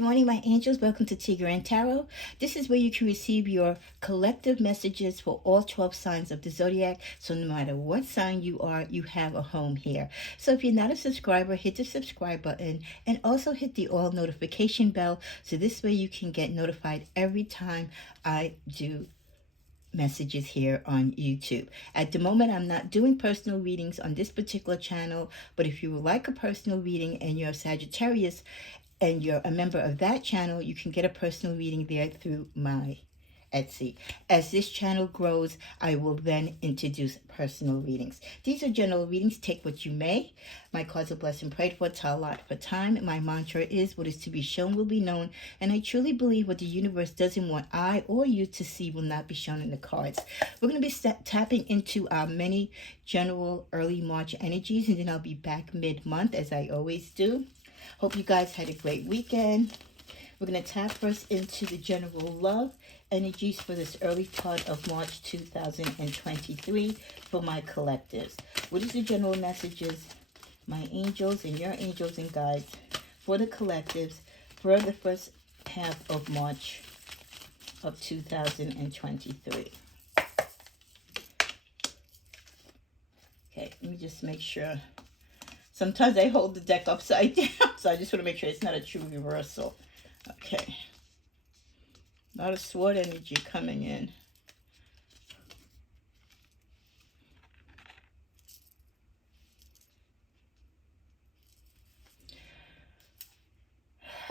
Good morning, my angels. Welcome to Tigran Tarot. This is where you can receive your collective messages for all 12 signs of the zodiac. So no matter what sign you are, you have a home here. So if you're not a subscriber, hit the subscribe button and also hit the all notification bell. So this way you can get notified every time I do messages here on YouTube. At the moment, I'm not doing personal readings on this particular channel, but if you would like a personal reading and you're a Sagittarius and you're a member of that channel, you can get a personal reading there through my Etsy. As this channel grows, I will then introduce personal readings. These are general readings. Take what you may. My cards are blessed and prayed for. Tell a lot for time. My mantra is, what is to be shown will be known. And I truly believe what the universe doesn't want I or you to see will not be shown in the cards. We're going to be tapping into our many general early March energies, and then I'll be back mid-month as I always do. Hope you guys had a great weekend. We're going to tap first into the general love energies for this early part of March 2023 for my collectives. What is the general messages, my angels and your angels and guides, for the collectives for the first half of March of 2023? Okay, let me just make sure. Sometimes I hold the deck upside down, so I just want to make sure it's not a true reversal. Okay. A lot of sword energy coming in.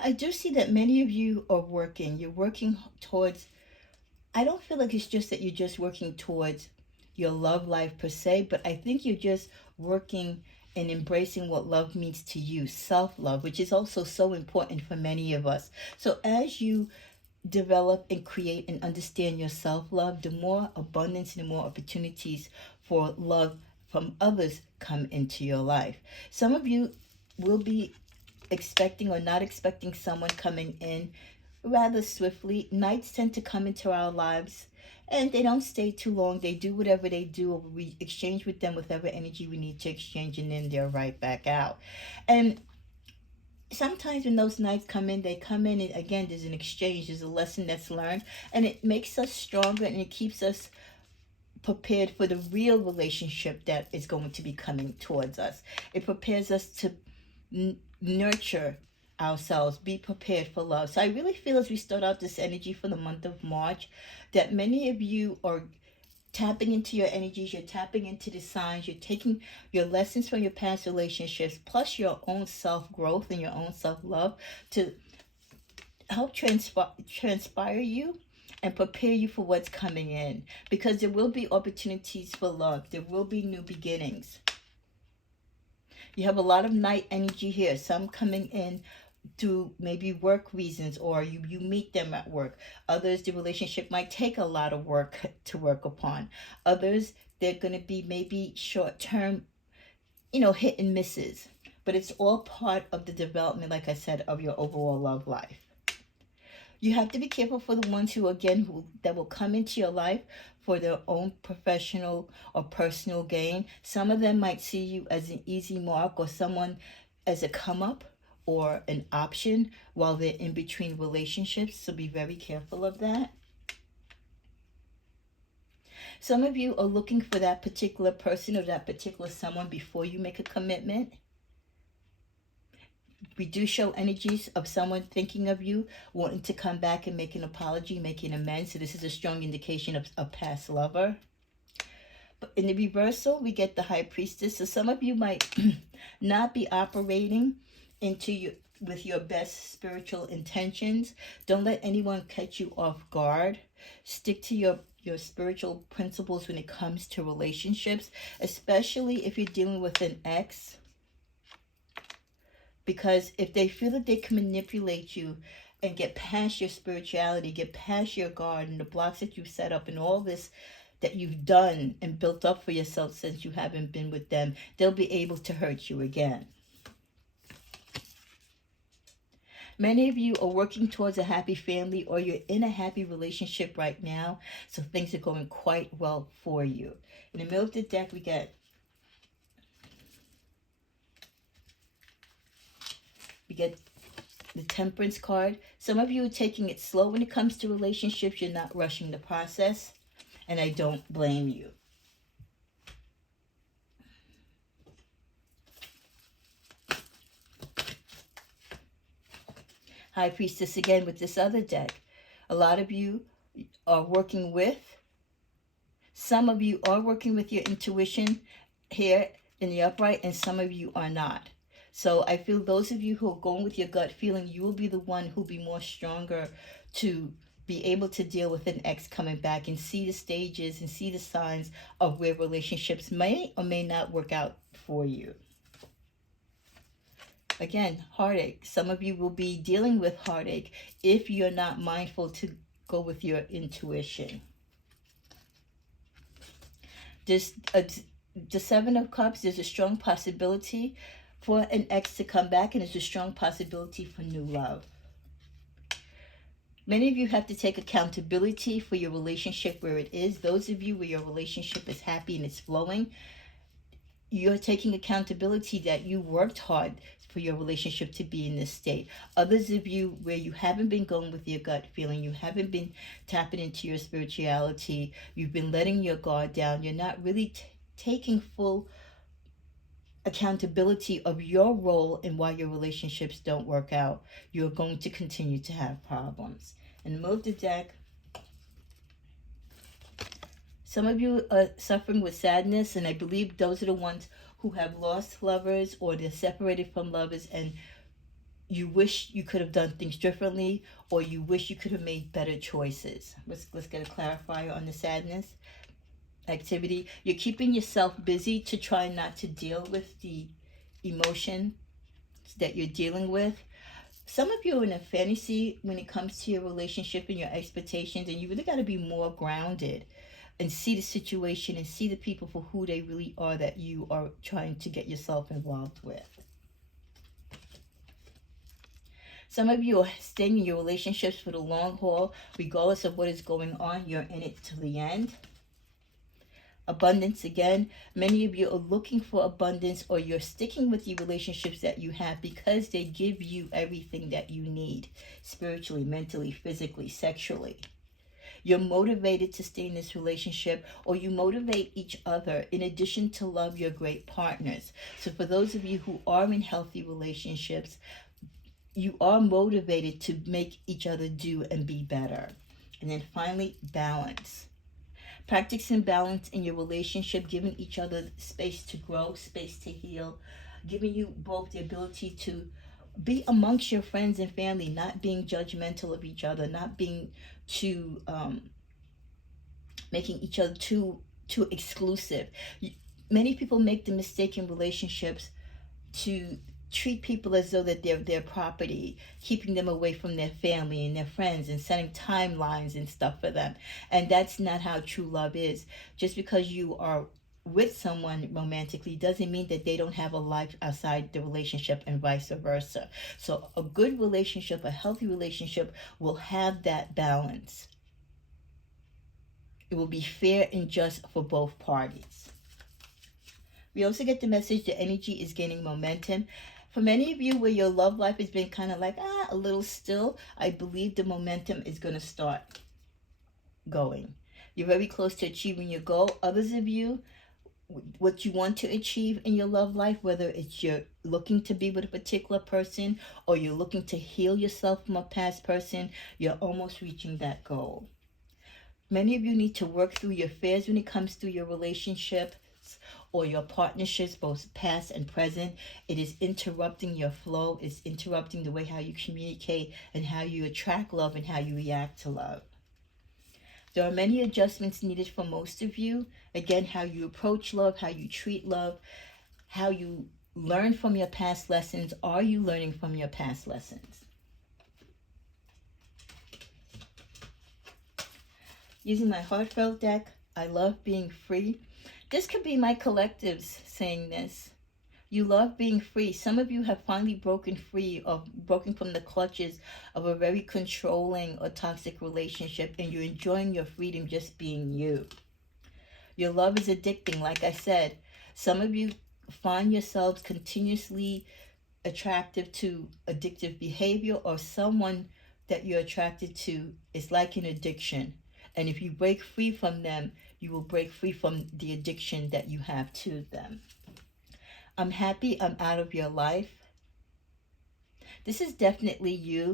I do see that many of you are working. You're working towards, I don't feel like it's just that you're just working towards your love life per se, but I think you're just working and embracing what love means to you, self-love, which is also so important for many of us. So as you develop and create and understand your self-love, the more abundance and the more opportunities for love from others come into your life. Some of you will be expecting or not expecting someone coming in rather swiftly. Nights tend to come into our lives and they don't stay too long. They do whatever they do, or we exchange with them whatever energy we need to exchange, and then they're right back out. And sometimes when those nights come in, they come in and again, there's an exchange, there's a lesson that's learned, and it makes us stronger and it keeps us prepared for the real relationship that is going to be coming towards us. It prepares us to nurture ourselves, be prepared for love. So I really feel as we start out this energy for the month of March, that many of you are tapping into your energies, you're tapping into the signs, you're taking your lessons from your past relationships, plus your own self-growth and your own self-love to help transpire you and prepare you for what's coming in. Because there will be opportunities for love. There will be new beginnings. You have a lot of night energy here. Some coming in through maybe work reasons, or you meet them at work. Others, the relationship might take a lot of work to work upon. Others, they're going to be maybe short-term, hit and misses. But it's all part of the development, like I said, of your overall love life. You have to be careful for the ones that will come into your life for their own professional or personal gain. Some of them might see you as an easy mark or someone as a come up or an option while they're in between relationships. So be very careful of that. Some of you are looking for that particular person or that particular someone before you make a commitment. We do show energies of someone thinking of you, wanting to come back and make an apology, making amends. So this is a strong indication of a past lover. But in the reversal, we get the High Priestess. So some of you might not be operating with your best spiritual intentions. Don't let anyone catch you off guard. Stick to your spiritual principles when it comes to relationships, especially if you're dealing with an ex. Because if they feel that they can manipulate you and get past your spirituality, get past your guard and the blocks that you've set up and all this that you've done and built up for yourself since you haven't been with them, they'll be able to hurt you again. Many of you are working towards a happy family, or you're in a happy relationship right now, so things are going quite well for you. In the middle of the deck, we get The Temperance card. Some of you are taking it slow when it comes to relationships. You're not rushing the process, and I don't blame you. High Priestess again with this other deck. A lot of you are working with, some of you are working with your intuition here in the upright, and some of you are not. So I feel those of you who are going with your gut feeling, you will be the one who'll be more stronger to be able to deal with an ex coming back and see the stages and see the signs of where relationships may or may not work out for you. Again, heartache. Some of you will be dealing with heartache if you're not mindful to go with your intuition. The Seven of Cups, there's a strong possibility for an ex to come back, and there's a strong possibility for new love. Many of you have to take accountability for your relationship where it is. Those of you where your relationship is happy and it's flowing, you're taking accountability that you worked hard for your relationship to be in this state. Others of you where you haven't been going with your gut feeling, you haven't been tapping into your spirituality, you've been letting your guard down, you're not really taking full accountability of your role in why your relationships don't work out, you're going to continue to have problems. In the middle of the deck, some of you are suffering with sadness, and I believe those are the ones who have lost lovers or they're separated from lovers, and you wish you could have done things differently, or you wish you could have made better choices. Let's get a clarifier on the sadness activity. You're keeping yourself busy to try not to deal with the emotion that you're dealing with. Some of you are in a fantasy when it comes to your relationship and your expectations, and you really got to be more grounded and see the situation and see the people for who they really are that you are trying to get yourself involved with. Some of you are staying in your relationships for the long haul. Regardless of what is going on, you're in it to the end. Abundance again. Many of you are looking for abundance, or you're sticking with the relationships that you have because they give you everything that you need, spiritually, mentally, physically, sexually. You're motivated to stay in this relationship, or you motivate each other in addition to love your great partners. So for those of you who are in healthy relationships, you are motivated to make each other do and be better. And then finally, balance. Practicing balance in your relationship, giving each other space to grow, space to heal, giving you both the ability to be amongst your friends and family, not being judgmental of each other, not being too making each other too exclusive. Many people make the mistake in relationships to treat people as though that they're their property, keeping them away from their family and their friends and setting timelines and stuff for them. And that's not how true love is. Just because you are with someone romantically doesn't mean that they don't have a life outside the relationship, and vice versa. So a good relationship, a healthy relationship, will have that balance. It will be fair and just for both parties. We also get the message that energy is gaining momentum. For many of you where your love life has been kind of like, a little still, I believe the momentum is going to start going. You're very close to achieving your goal. Others of you, what you want to achieve in your love life, whether it's you're looking to be with a particular person or you're looking to heal yourself from a past person, you're almost reaching that goal. Many of you need to work through your fears when it comes to your relationships or your partnerships, both past and present. It is interrupting your flow. It's interrupting the way how you communicate and how you attract love and how you react to love. There are many adjustments needed for most of you. Again, how you approach love, how you treat love, how you learn from your past lessons. Are you learning from your past lessons? Using my heartfelt deck, I love being free. This could be my collectives saying this. You love being free. Some of you have finally broken free or broken from the clutches of a very controlling or toxic relationship, and you're enjoying your freedom just being you. Your love is addicting, like I said. Some of you find yourselves continuously attractive to addictive behavior, or someone that you're attracted to is like an addiction. And if you break free from them, you will break free from the addiction that you have to them. I'm happy I'm out of your life. This is definitely you.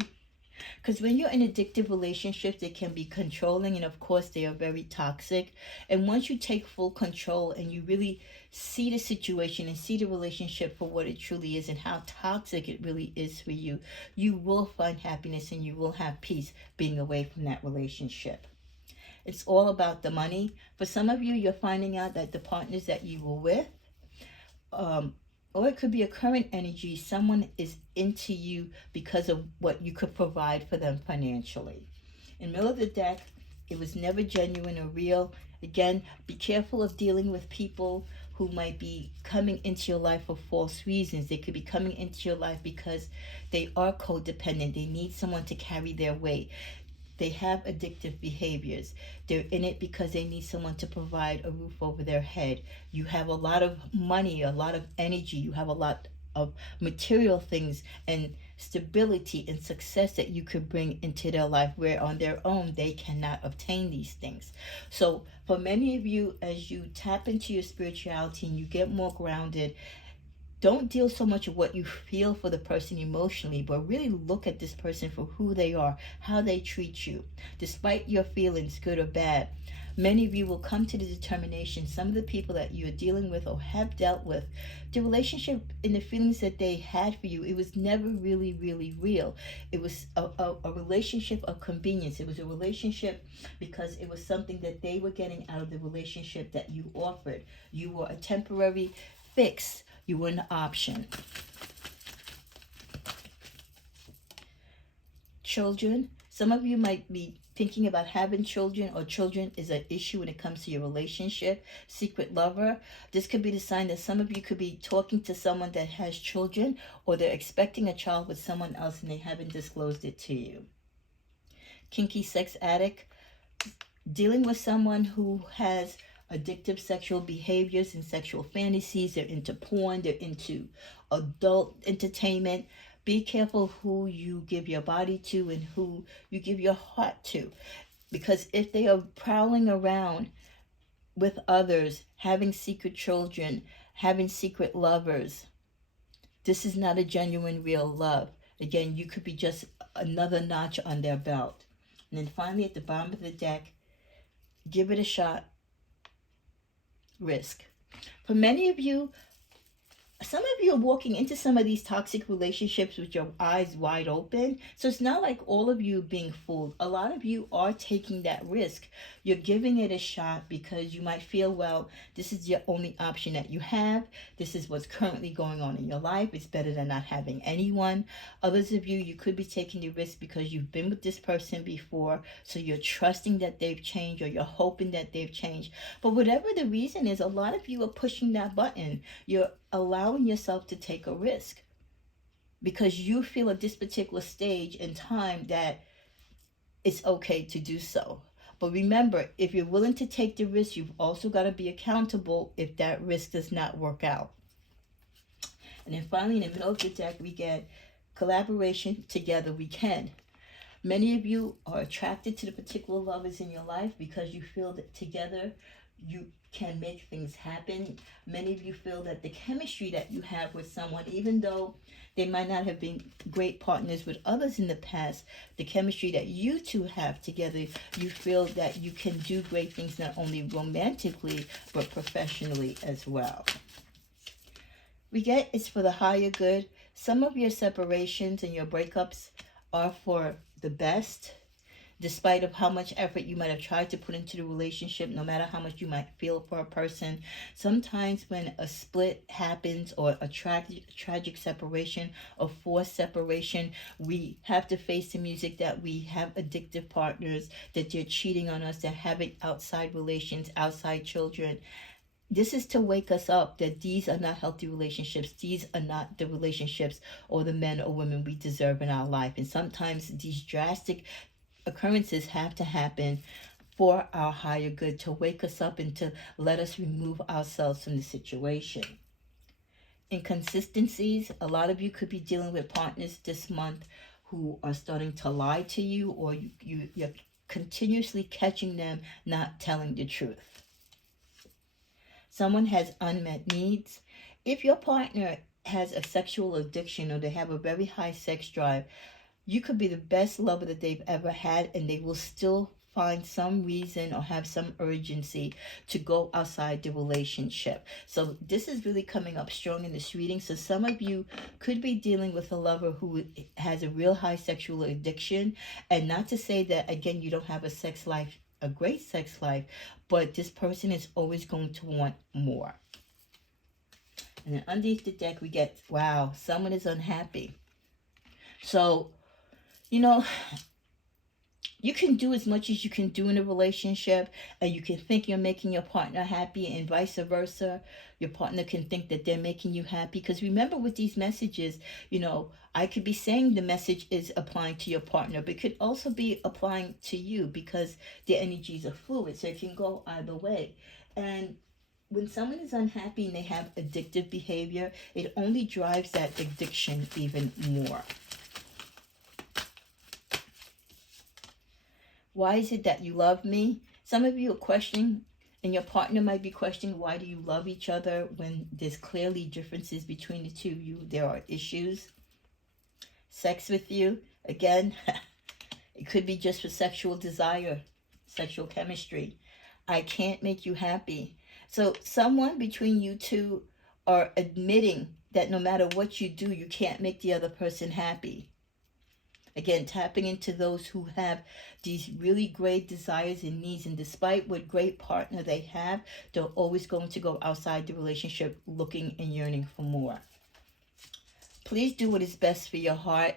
Because when you're in addictive relationships, they can be controlling, and of course, they are very toxic. And once you take full control and you really see the situation and see the relationship for what it truly is and how toxic it really is for you, you will find happiness and you will have peace being away from that relationship. It's all about the money. For some of you, you're finding out that the partners that you were with, or it could be a current energy, someone is into you because of what you could provide for them financially. In the middle of the deck, it was never genuine or real. Again, be careful of dealing with people who might be coming into your life for false reasons. They could be coming into your life because they are codependent. They need someone to carry their weight. They have addictive behaviors. They're in it because they need someone to provide a roof over their head. You have a lot of money, a lot of energy. You have a lot of material things and stability and success that you could bring into their life, where on their own they cannot obtain these things. So for many of you, as you tap into your spirituality and you get more grounded, don't deal so much with what you feel for the person emotionally, but really look at this person for who they are, how they treat you. Despite your feelings, good or bad, many of you will come to the determination, some of the people that you're dealing with or have dealt with, the relationship and the feelings that they had for you, it was never really, really real. It was a relationship of convenience. It was a relationship because it was something that they were getting out of the relationship that you offered. You were a temporary fix. You were an option. Children. Some of you might be thinking about having children, or children is an issue when it comes to your relationship. Secret lover. This could be the sign that some of you could be talking to someone that has children, or they're expecting a child with someone else and they haven't disclosed it to you. Kinky sex addict. Dealing with someone who has addictive sexual behaviors and sexual fantasies. They're into porn, they're into adult entertainment. Be careful who you give your body to and who you give your heart to, because if they are prowling around with others, having secret children, having secret lovers, this is not a genuine, real love. Again, you could be just another notch on their belt. And then finally, at the bottom of the deck, give it a shot. Risk. For many of you, some of you are walking into some of these toxic relationships with your eyes wide open. So it's not like all of you being fooled. A lot of you are taking that risk. You're giving it a shot because you might feel, well, this is your only option that you have. This is what's currently going on in your life. It's better than not having anyone. Others of you, you could be taking the risk because you've been with this person before. So you're trusting that they've changed, or you're hoping that they've changed. But whatever the reason is, a lot of you are pushing that button. You're allowing yourself to take a risk because you feel at this particular stage in time that it's okay to do so. But remember, if you're willing to take the risk, you've also got to be accountable if that risk does not work out. And then finally, in the middle of the deck, we get collaboration. Together we can. Many of you are attracted to the particular lovers in your life because you feel that together you can make things happen. Many of you feel that the chemistry that you have with someone, even though they might not have been great partners with others in the past, the chemistry that you two have together, you feel that you can do great things not only romantically, but professionally as well. We get it's for the higher good. Some of your separations and your breakups are for the best. Despite of how much effort you might have tried to put into the relationship, no matter how much you might feel for a person, sometimes when a split happens, or a tragic separation, or forced separation, we have to face the music that we have addictive partners, that they're cheating on us, they're having outside relations, outside children. This is to wake us up that these are not healthy relationships. These are not the relationships or the men or women we deserve in our life. And sometimes these drastic occurrences have to happen for our higher good, to wake us up and to let us remove ourselves from the situation. Inconsistencies. A lot of you could be dealing with partners this month who are starting to lie to you, or you're continuously catching them not telling the truth. Someone has unmet needs. If your partner has a sexual addiction or they have a very high sex drive, you could be the best lover that they've ever had, and they will still find some reason or have some urgency to go outside the relationship. So this is really coming up strong in this reading. So some of you could be dealing with a lover who has a real high sexual addiction, and not to say that again you don't have a great sex life, but this person is always going to want more. And then underneath the deck we get, wow, someone is unhappy. So, you know, you can do as much as you can do in a relationship, and you can think you're making your partner happy, and vice versa. Your partner can think that they're making you happy. Because remember, with these messages, I could be saying the message is applying to your partner, but it could also be applying to you, because the energies are fluid, so it can go either way. And when someone is unhappy and they have addictive behavior, it only drives that addiction even more. Why is it that you love me? Some of you are questioning, and your partner might be questioning, why do you love each other when there's clearly differences between the two of you? There are issues. Sex with you, again, it could be just for sexual desire, sexual chemistry. I can't make you happy. So someone between you two are admitting that no matter what you do, you can't make the other person happy. Again, tapping into those who have these really great desires and needs, and despite what great partner they have, they're always going to go outside the relationship looking and yearning for more. Please do what is best for your heart.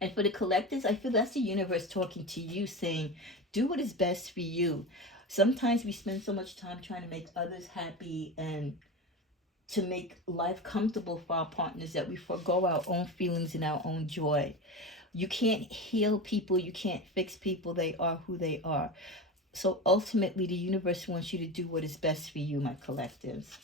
And for the collectors, I feel that's the universe talking to you, saying, do what is best for you. Sometimes we spend so much time trying to make others happy and to make life comfortable for our partners that we forgo our own feelings and our own joy. You can't heal people. You can't fix people. They are who they are. So ultimately, the universe wants you to do what is best for you, my collectives.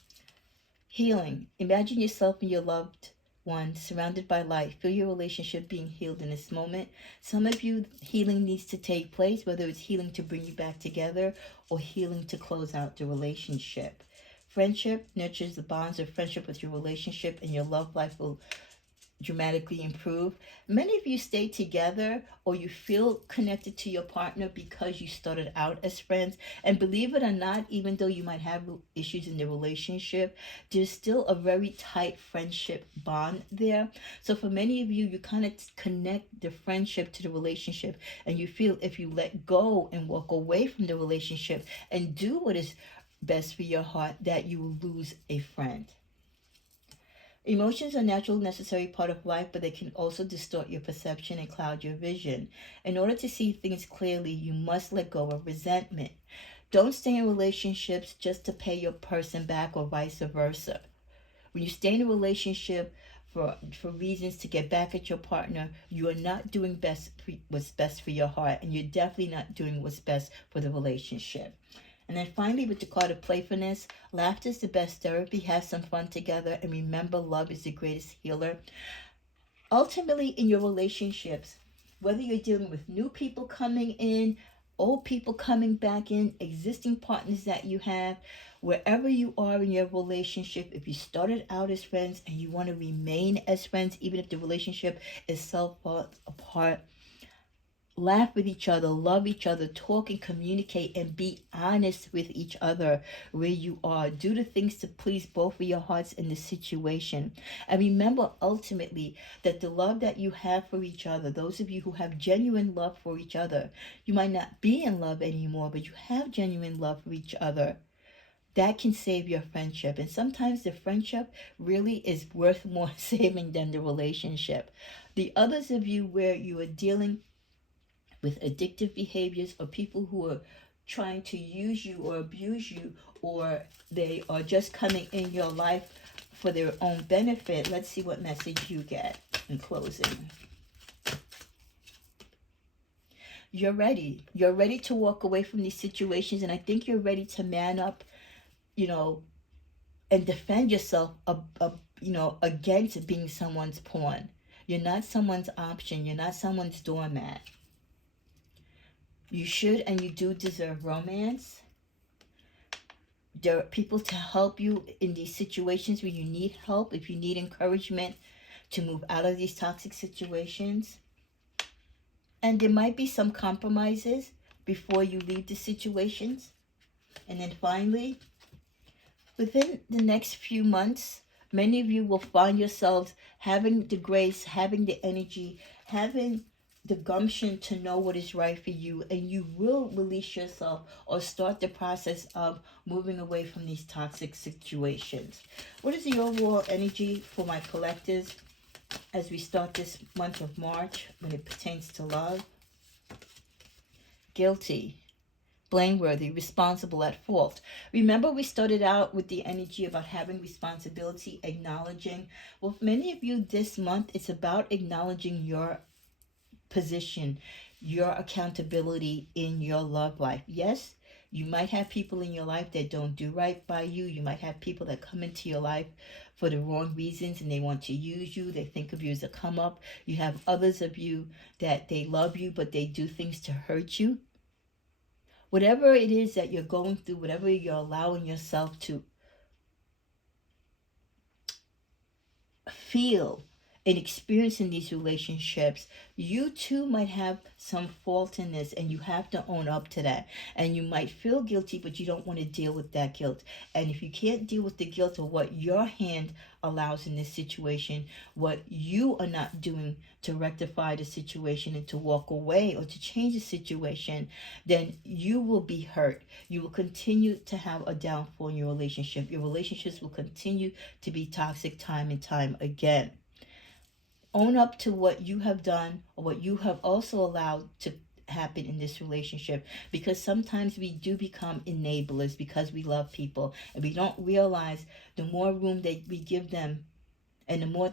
Healing. Imagine yourself and your loved one surrounded by light. Feel your relationship being healed in this moment. Some of you, healing needs to take place, whether it's healing to bring you back together or healing to close out the relationship. Friendship nurtures the bonds of friendship with your relationship, and your love life will dramatically improve. Many of you stay together, or you feel connected to your partner because you started out as friends. And believe it or not, even though you might have issues in the relationship, there's still a very tight friendship bond there. So for many of you, you kind of connect the friendship to the relationship, and you feel if you let go and walk away from the relationship and do what is best for your heart, that you will lose a friend. Emotions are a natural, necessary part of life, but they can also distort your perception and cloud your vision. In order to see things clearly, you must let go of resentment. Don't stay in relationships just to pay your person back or vice versa. When you stay in a relationship for reasons to get back at your partner, you are not doing what's best for your heart, and you're definitely not doing what's best for the relationship. And then finally, with the card of playfulness, laughter is the best therapy. Have some fun together, and remember, love is the greatest healer. Ultimately, in your relationships, whether you're dealing with new people coming in, old people coming back in, existing partners that you have, wherever you are in your relationship, if you started out as friends and you want to remain as friends, even if the relationship is so apart, laugh with each other, love each other, talk and communicate, and be honest with each other where you are. Do the things to please both of your hearts in the situation. And remember ultimately that the love that you have for each other, those of you who have genuine love for each other, you might not be in love anymore, but you have genuine love for each other. That can save your friendship. And sometimes the friendship really is worth more saving than the relationship. The others of you where you are dealing with addictive behaviors, or people who are trying to use you or abuse you, or they are just coming in your life for their own benefit. Let's see what message you get in closing. You're ready. You're ready to walk away from these situations, and I think you're ready to man up, and defend yourself against being someone's pawn. You're not someone's option. You're not someone's doormat. You should and you do deserve romance. There are people to help you in these situations where you need help, if you need encouragement to move out of these toxic situations. And there might be some compromises before you leave the situations. And then finally, within the next few months, many of you will find yourselves having the grace, having the energy, having the gumption to know what is right for you, and you will release yourself or start the process of moving away from these toxic situations. What is the overall energy for my collectors as we start this month of March when it pertains to love? Guilty, blameworthy, responsible, at fault. Remember, we started out with the energy about having responsibility, acknowledging. Well, for many of you this month, it's about acknowledging your position, your accountability in your love life. Yes, you might have people in your life that don't do right by you. You might have people that come into your life for the wrong reasons and they want to use you. They think of you as a come up. You have others of you that they love you, but they do things to hurt you. Whatever it is that you're going through, whatever you're allowing yourself to feel and experience in these relationships, you too might have some fault in this, and you have to own up to that. And you might feel guilty, but you don't want to deal with that guilt. And if you can't deal with the guilt of what your hand allows in this situation, what you are not doing to rectify the situation and to walk away or to change the situation, then you will be hurt. You will continue to have a downfall in your relationship. Your relationships will continue to be toxic time and time again. Own up to what you have done or what you have also allowed to happen in this relationship, because sometimes we do become enablers because we love people and we don't realize the more room that we give them and the more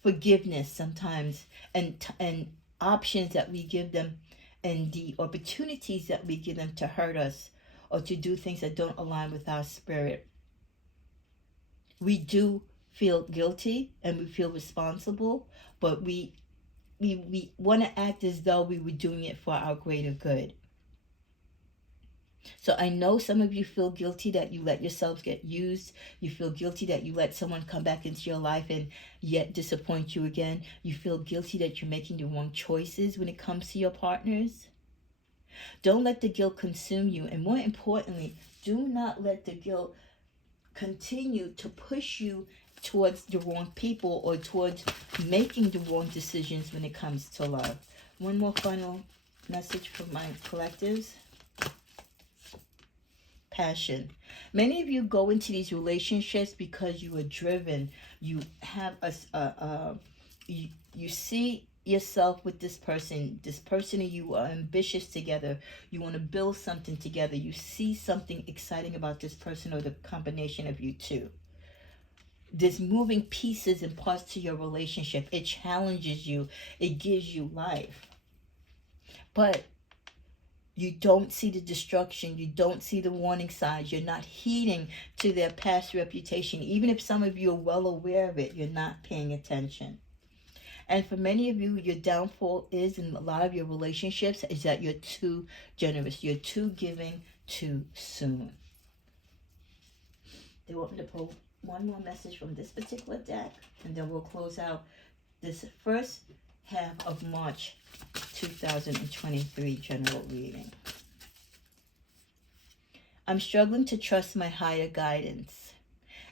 forgiveness sometimes and options that we give them and the opportunities that we give them to hurt us or to do things that don't align with our spirit, we do feel guilty and we feel responsible, but we want to act as though we were doing it for our greater good. So I know some of you feel guilty that you let yourselves get used. You feel guilty that you let someone come back into your life and yet disappoint you again. You feel guilty that you're making the wrong choices when it comes to your partners. Don't let the guilt consume you. And more importantly, do not let the guilt continue to push you towards the wrong people or towards making the wrong decisions when it comes to love. One more final message for my collectives. Passion. Many of you go into these relationships because you are driven. You have you see yourself with this person and you are ambitious together. You want to build something together. You see something exciting about this person or the combination of you two. There's moving pieces and parts to your relationship. It challenges you. It gives you life. But you don't see the destruction. You don't see the warning signs. You're not heeding to their past reputation. Even if some of you are well aware of it, you're not paying attention. And for many of you, your downfall is in a lot of your relationships is that you're too generous. You're too giving too soon. They want me to pull one more message from this particular deck, and then we'll close out this first half of March 2023 general reading. I'm struggling to trust my higher guidance.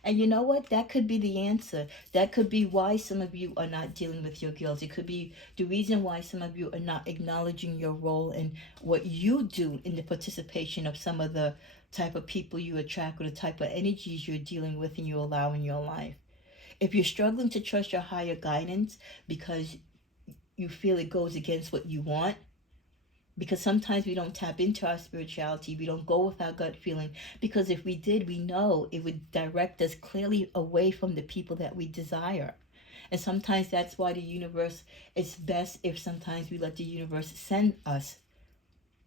And you know what? That could be the answer. That could be why some of you are not dealing with your guilt. It could be the reason why some of you are not acknowledging your role and what you do in the participation of some of the type of people you attract or the type of energies you're dealing with and you allow in your life. If you're struggling to trust your higher guidance because you feel it goes against what you want, because sometimes we don't tap into our spirituality, we don't go with our gut feeling, because if we did, we know it would direct us clearly away from the people that we desire. And sometimes that's why the universe, it's best if sometimes we let the universe send us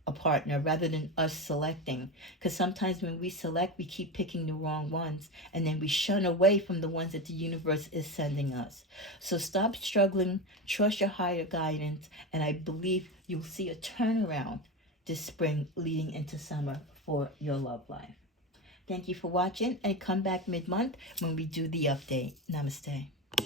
a a partner rather than us selecting. Because sometimes when we select, we keep picking the wrong ones, and then we shun away from the ones that the universe is sending us. So stop struggling, trust your higher guidance, and I believe you'll see a turnaround this spring leading into summer for your love life. Thank you for watching, and come back mid-month when we do the update. Namaste.